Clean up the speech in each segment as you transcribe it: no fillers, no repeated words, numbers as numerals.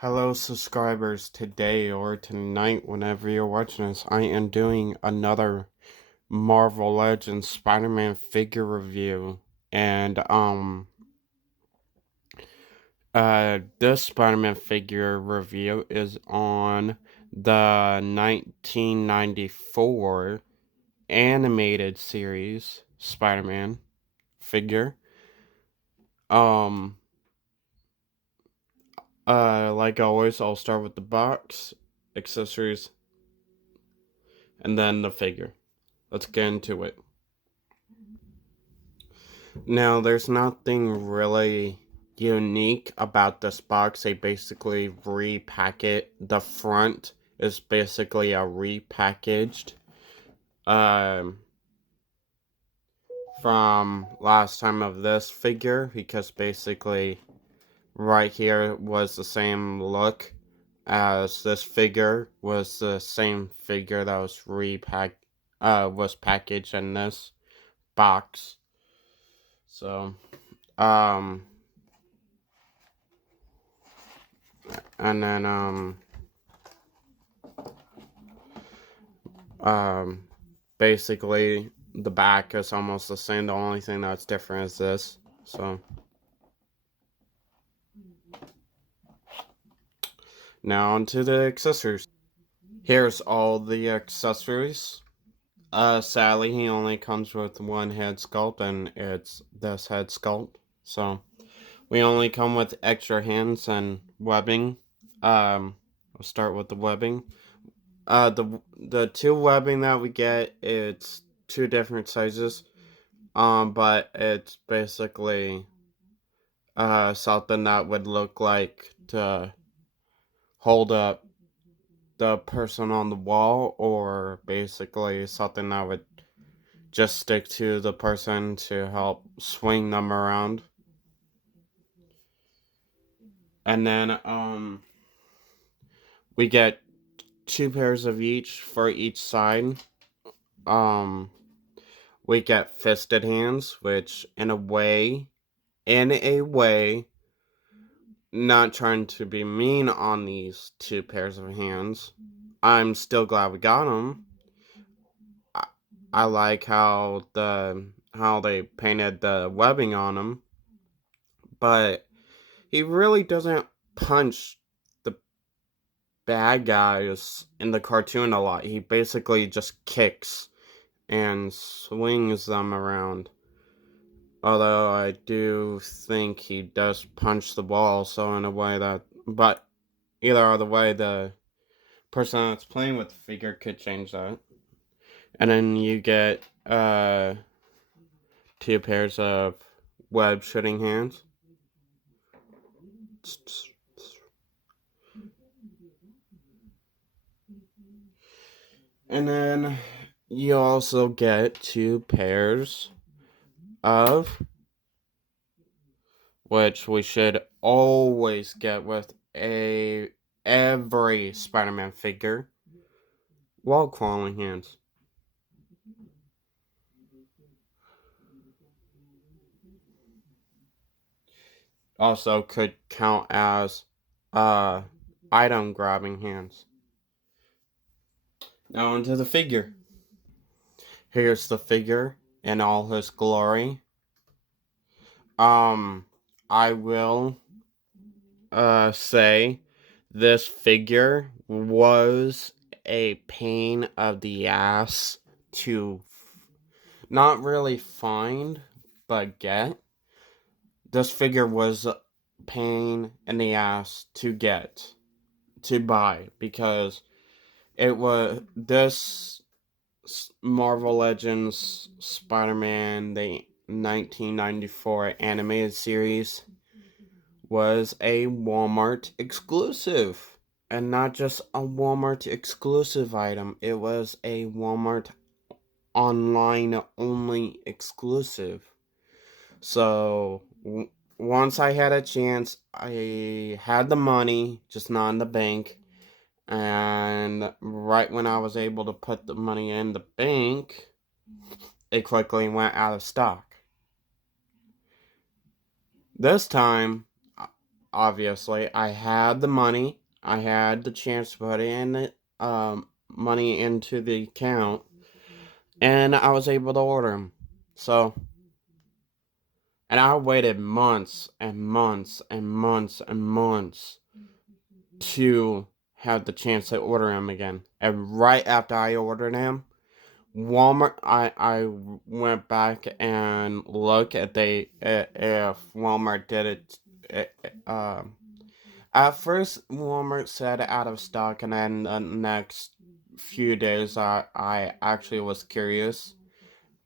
Hello, subscribers. Today or tonight, whenever you're watching this, I am doing another Marvel Legends Spider-Man figure review. And, this Spider-Man figure review is on the 1994 animated series Spider-Man figure. Um, like always, I'll start with the box, accessories, and then the figure. Let's get into it. Now, there's nothing really unique about this box. They basically repack it. The front is basically a repackaged um, from last time of this figure, because basically right here was the same look as this figure was the same figure that was was packaged in this box. So um and then um basically the back is almost the same. The only thing that's different is this. So now onto the accessories. Here's all the accessories. Sadly, he only comes with one head sculpt, and it's this head sculpt. So we only come with extra hands and webbing. I'll start with the webbing. The two webbing that we get, it's two different sizes. But it's basically something that would look like to hold up the person on the wall, or basically something that would just stick to the person to help swing them around. And then we get two pairs of each for each side. Um we get fisted hands, which in a way, not trying to be mean on these two pairs of hands, I'm still glad we got them. I like how they painted the webbing on them, but he really doesn't punch the bad guys in the cartoon a lot. He basically just kicks and swings them around. Although I do think he does punch the ball, so in a way that, but either other way, the person that's playing with the figure could change that. And then you get two pairs of web shooting hands. And then you also get two pairs of, which we should always get with every Spider-Man figure, wall crawling hands. Also could count as item grabbing hands. Now onto the figure. Here's the figure in all his glory. I will say this figure was a pain of the ass to not really find, but get. This figure was a pain in the ass to get, to buy, because it was this Marvel Legends Spider-Man, the 1994 animated series, was a Walmart exclusive. And not just a Walmart exclusive item, it was a Walmart online only exclusive. So, once I had a chance, I had the money, just not in the bank. And right when I was able to put the money in the bank, it quickly went out of stock. This time, obviously, I had the money. I had the chance to put in money into the account, and I was able to order them. So, and I waited months and months and months and months to have the chance to order him again. And right after I ordered him, Walmart, I went back and looked at if Walmart did it. At first, Walmart said out of stock, and then the next few days, I actually was curious.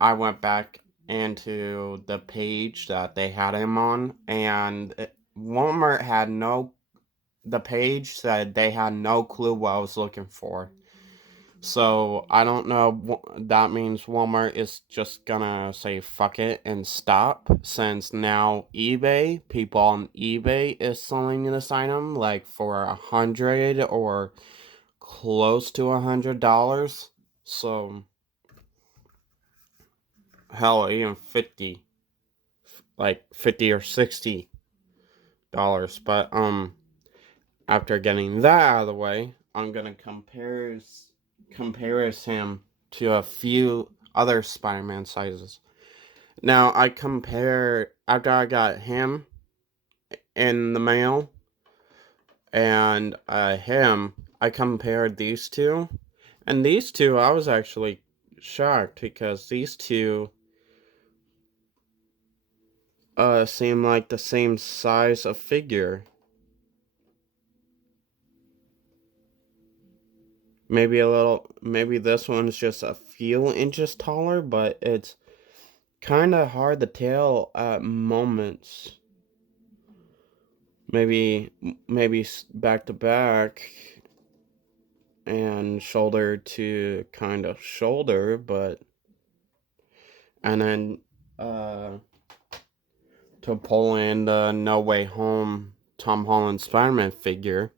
I went back into the page that they had him on, and Walmart had no. The page said they had no clue what I was looking for. So I don't know. That means Walmart is just gonna say fuck it and stop, since now people on eBay is selling this item like for $100 or close to $100. So hell, even 50, like 50 or $60. But after getting that out of the way, I'm gonna compare him to a few other Spider-Man sizes. Now I compared after I got him in the mail and him. I compared these two, and these two I was actually shocked because these two seem like the same size of figure. Maybe this one's just a few inches taller, but it's kind of hard to tell at moments. Maybe back to back and shoulder to kind of shoulder, but and then to pull in the No Way Home Tom Holland Spider-Man figure.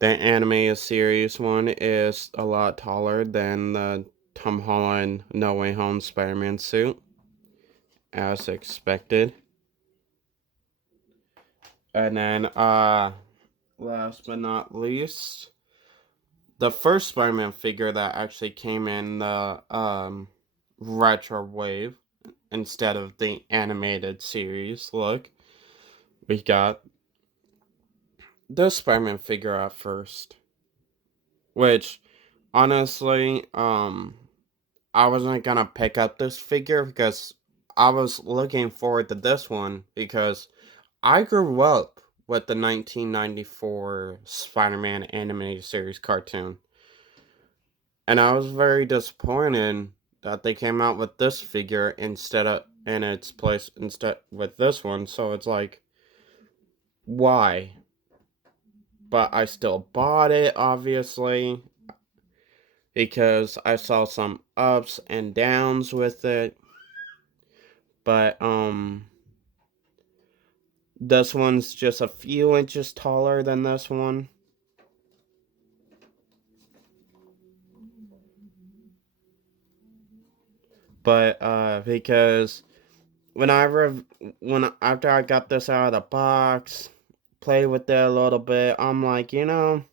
The animated series one is a lot taller than the Tom Holland No Way Home Spider-Man suit, as expected. And then, last but not least, the first Spider-Man figure that actually came in the retro wave instead of the animated series look. We got the Spider-Man figure at first, which honestly, I wasn't gonna pick up this figure because I was looking forward to this one because I grew up with the 1994 Spider-Man animated series cartoon. And I was very disappointed that they came out with this figure instead of in its place instead with this one. So it's like, why? But I still bought it, obviously, because I saw some ups and downs with it. But this one's just a few inches taller than this one. But because after I got this out of the box, played with it a little bit, I'm like, there's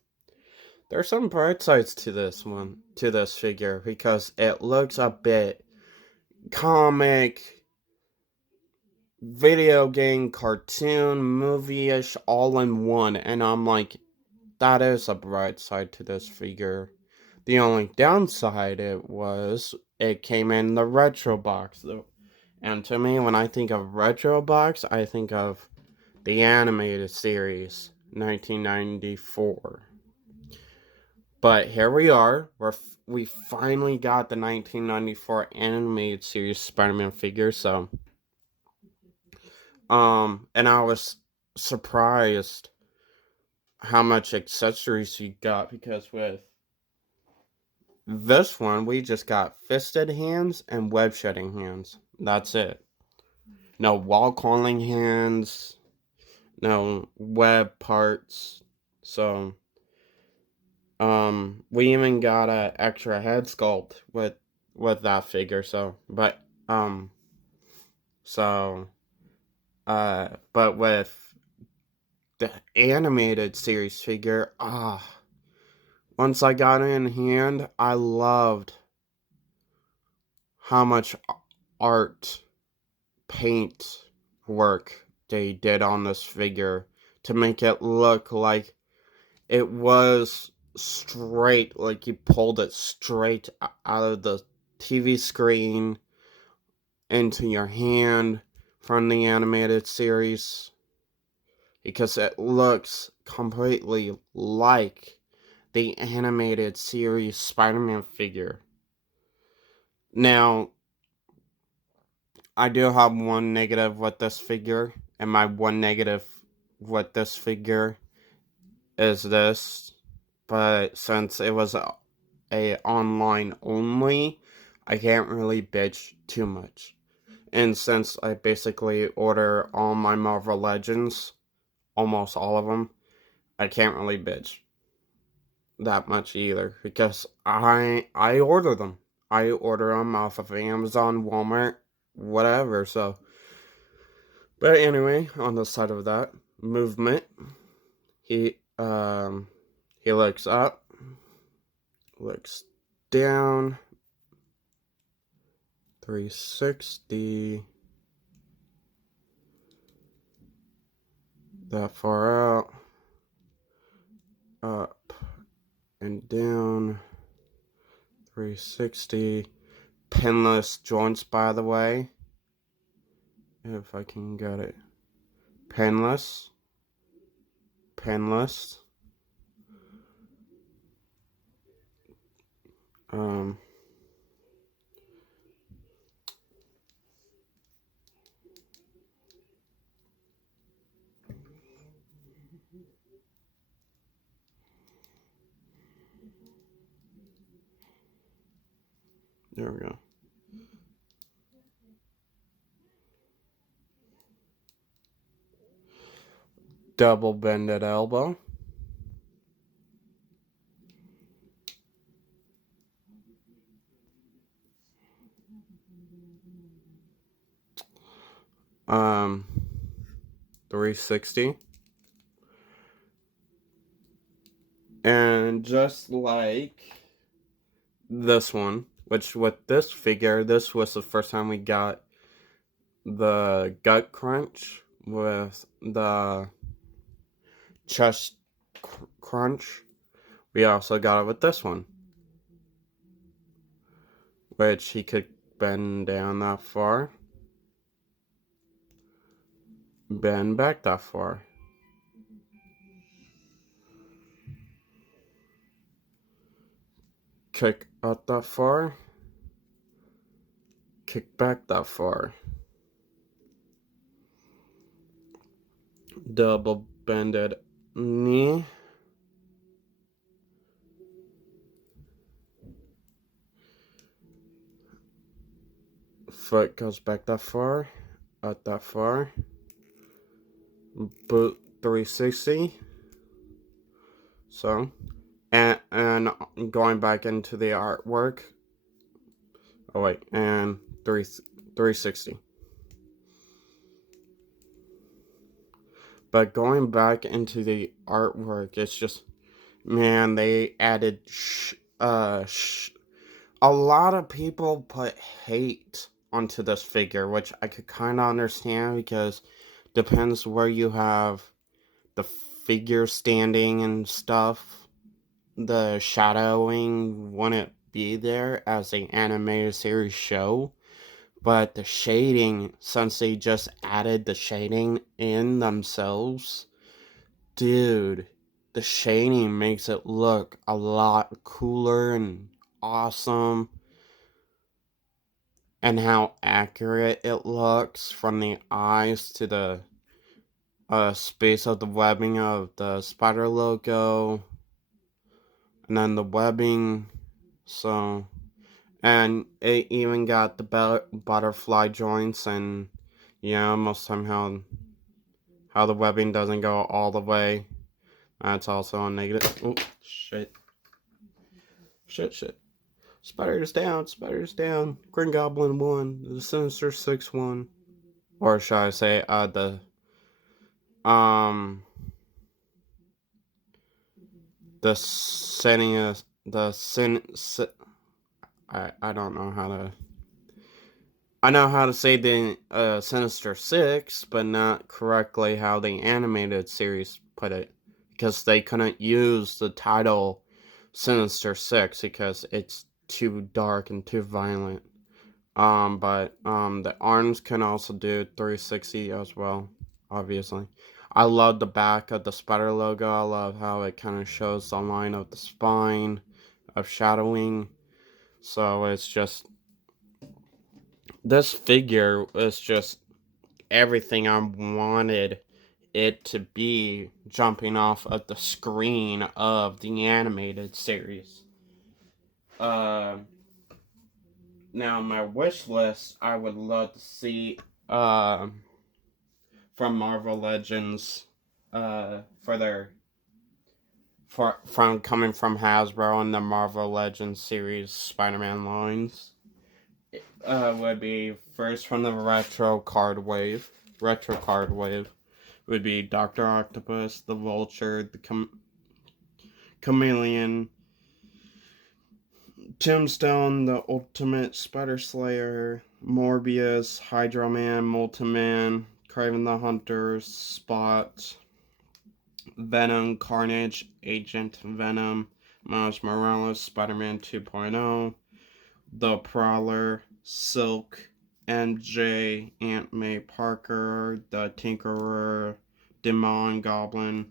some bright sides to this figure, because it looks a bit comic, video game, cartoon, movie-ish, all in one, and I'm like, that is a bright side to this figure. The only downside it came in the retro box, though. And to me, when I think of retro box, I think of the animated series, 1994. But here we are. We finally got the 1994 animated series Spider-Man figure. So, and I was surprised how much accessories we got, because with this one we just got fisted hands and web shedding hands. That's it. No wall calling hands. No web parts. So, we even got a extra head sculpt with that figure. So, but So, but with the animated series figure, once I got it in hand, I loved how much art, paint work they did on this figure to make it look like it was straight, like you pulled it straight out of the TV screen into your hand from the animated series, because it looks completely like the animated series Spider-Man figure. Now, I do have one negative with this figure, and my one negative with this figure is this, but since it was a online only, I can't really bitch too much. And since I basically order all my Marvel Legends, almost all of them, I can't really bitch that much either, because I order them. I order them off of Amazon, Walmart, whatever. So, but anyway, on the side of that movement, he looks up, looks down, 360, that far out, up and down, 360, pinless joints, by the way, if I can get it, pinless, um, there we go. Double bended elbow. Um, 360. And just like this one, which with this figure, this was the first time we got the gut crunch with the chest crunch. We also got it with this one, which he could bend down that far, bend back that far. Kick out that far, kick back that far. Double bended knee. Foot goes back that far, out that far. Boot 360. So, and going back into the artwork. Oh wait, and 360. But going back into the artwork, it's just, man, they added a lot of people put hate onto this figure, which I could kind of understand, because depends where you have the figure standing and stuff. The shadowing wouldn't be there as an animated series show, but the shading, since they just added the shading in themselves, dude, the shading makes it look a lot cooler and awesome. And how accurate it looks from the eyes to the space of the webbing of the spider logo, and then the webbing. So, and it even got the butterfly joints, and yeah, most of the time how the webbing doesn't go all the way. That's also a negative. Oh, shit. Shit. Spiders down. Green Goblin 1. The Sinister 6 1. or should I say, um, the Sinius, I don't know how to. I know how to say the Sinister Six, but not correctly how the animated series put it, because they couldn't use the title Sinister Six because it's too dark and too violent. But the arms can also do 360 as well, obviously. I love the back of the spider logo. I love how it kind of shows the line of the spine, of shadowing. So it's just, this figure is just everything I wanted it to be, jumping off of the screen of the animated series. Now my wish list, I would love to see from Marvel Legends, for their from coming from Hasbro and the Marvel Legends series Spider-Man lines. Would be first from the retro card wave. Retro card wave would be Dr. Octopus, the Vulture, the Chameleon, Tombstone, the Ultimate Spider Slayer, Morbius, Hydro Man, Molten Man, Kraven the Hunter, Spot, Venom, Carnage, Agent Venom, Miles Morales, Spider-Man 2.0, The Prowler, Silk, MJ, Aunt May Parker, The Tinkerer, Demon Goblin,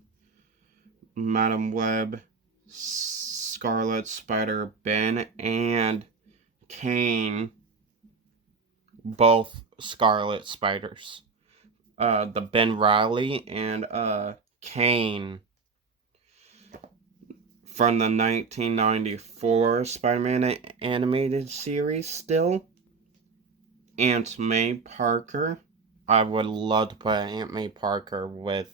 Madam Web, Scarlet Spider, Ben, and Kane, both Scarlet Spiders. The Ben Riley and Kane from the 1994 Spider-Man animated series still. Aunt May Parker. I would love to put Aunt May Parker with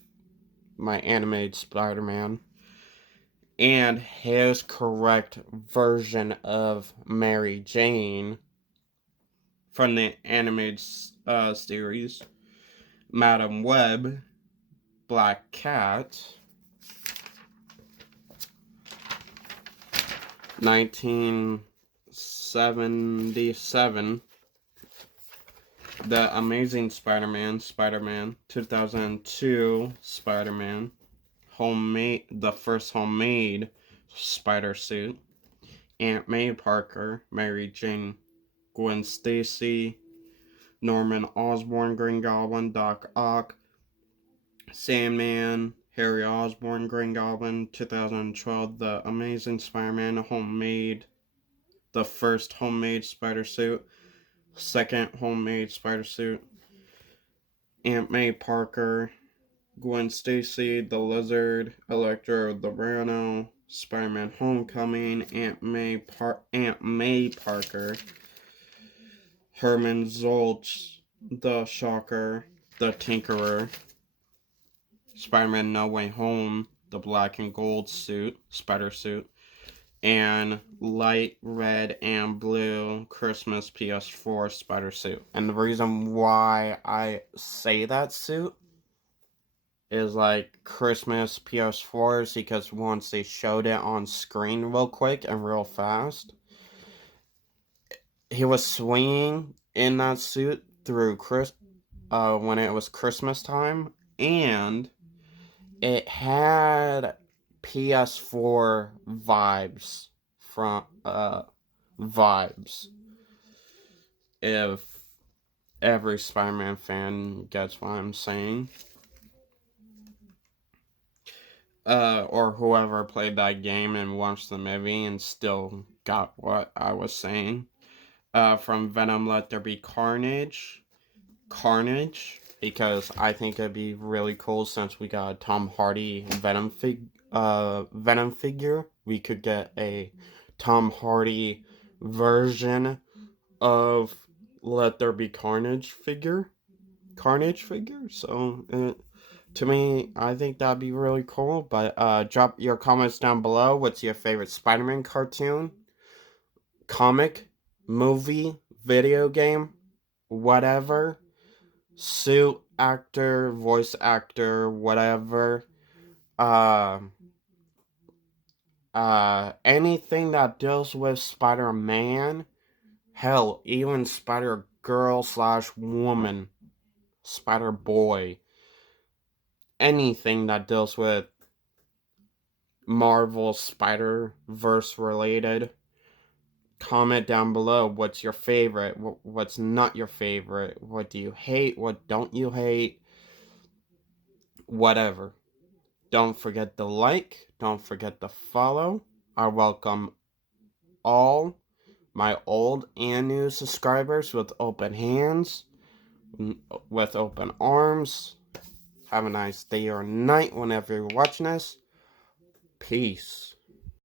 my animated Spider-Man. And his correct version of Mary Jane from the animated series. Madam Web, Black Cat, 1977, The Amazing Spider-Man, Spider-Man, 2002, Spider-Man, the first homemade spider suit, Aunt May Parker, Mary Jane, Gwen Stacy, Norman Osborn, Green Goblin, Doc Ock, Sandman, Harry Osborn, Green Goblin, 2012, The Amazing Spider-Man, the first homemade spider suit, second homemade spider suit, Aunt May Parker, Gwen Stacy, The Lizard, Electro the Rhino, Spider-Man Homecoming, Aunt May Parker, Herman Zolch, The Shocker, The Tinkerer, Spider-Man No Way Home, the black and gold suit, spider suit, and light red and blue Christmas PS4 spider suit. And the reason why I say that suit is like Christmas PS4 is because once they showed it on screen real quick and real fast, he was swinging in that suit through when it was Christmas time, and it had PS4 vibes from vibes. If every Spider-Man fan gets what I'm saying, or whoever played that game and watched the movie and still got what I was saying. From Venom, Let There Be Carnage, because I think it'd be really cool since we got a Tom Hardy Venom figure. We could get a Tom Hardy version of Let There Be Carnage figure. So to me, I think that'd be really cool. But drop your comments down below. What's your favorite Spider-Man cartoon, comic, movie, video game, whatever? suit actor, voice actor, whatever. Uh, Anything that deals with Spider-Man, hell, even Spider-Girl slash woman, Spider-Boy, anything that deals with Marvel Spider-Verse related. Comment down below what's your favorite, what's not your favorite, what do you hate, what don't you hate, whatever. Don't forget to like, don't forget to follow. I welcome all my old and new subscribers with open hands, with open arms. Have a nice day or night whenever you're watching this. Peace.